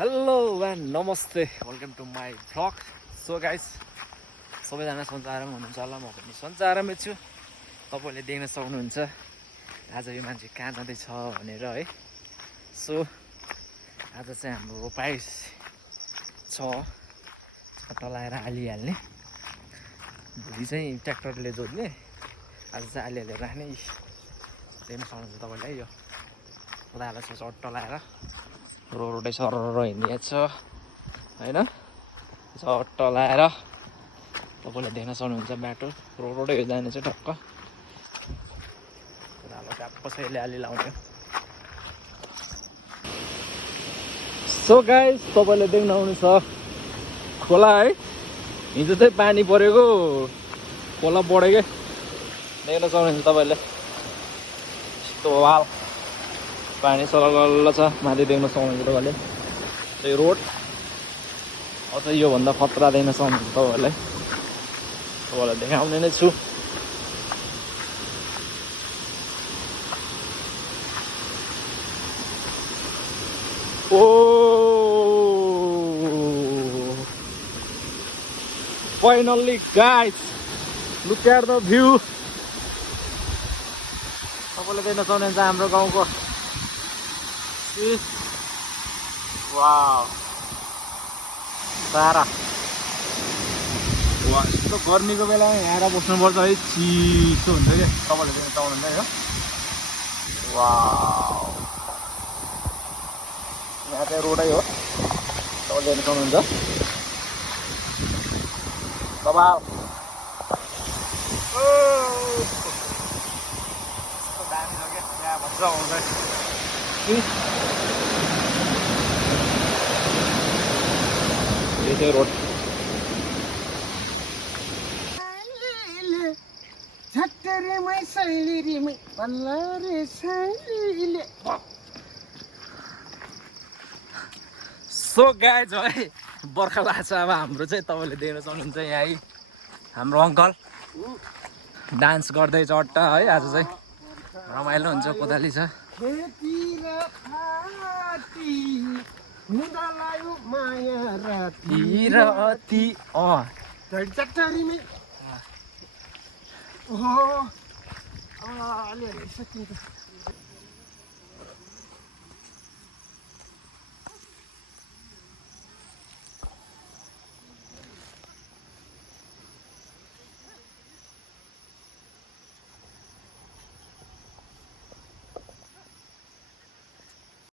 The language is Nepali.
हेलो एन्ड नमस्ते welcome to my vlog. So guys सबैजना सन्चै आराम हुनुहुन्छ होला, म पनि सन्चै आरामै छु। तपाईँले देख्न सक्नुहुन्छ आज यो मान्छे कहाँ जाँदैछ भनेर है। सो आज चाहिँ हाम्रो रोपाइ छ, छत्ता लगाएर आली हाल्ने। भोलि चाहिँ ट्र्याक्टरले जोत्ने, आज चाहिँ आली हालेर राख्ने। देख्न सक्नुहुन्छ तपाईँले यो कोदालो छ चट्ट लगाएर रोडै सरर हिँडिएको छ होइन, चट्ट लगाएर तपाईँले देख्न सक्नुहुन्छ बाटो रोडै जाने चाहिँ टक्क कोदालो ट्याप्प कसैले अलि लाउने। सो गाइस तपाईँले देख्नुहुनेछ खोला है, हिजो चाहिँ पानी परेको खोला बढेकै देख्न सक्नुहुन्छ तपाईँले। यस्तो वाल पानी सलल्ल छ माथि देख्न सक्नुहुन्छ तपाईँले। यो रोड अझ योभन्दा खतरा देख्न सक्नुहुन्छ तपाईँलाई देखाउने नै छु। Oh finally guys look at the view. तपाईँले देख्न सक्नुहुन्छ हाम्रो गाउँको वाउ सारा वा। यस्तो गर्मीको बेलामा यहाँ आएर बस्नुपर्छ है, चिसो हुन्छ क्या। तपाईँले देख्न सक्नुहुन्छ है, वाउ यहाँ चाहिँ रोडै हो, तपाईँले देख्न सक्नुहुन्छ। दबाउ दामी छ क्या, त्यहाँ भन्छ आउँदै यो चाहिँ रोड। सो गाइज है बर्खा लाग्छ अब हाम्रो चाहिँ तपाईँले देख्न सक्नुहुन्छ यहाँ हाम्रो अङ्कल डान्स गर्दै चट्ट है। आज चाहिँ रमाइलो हुन्छ, कोदाली छ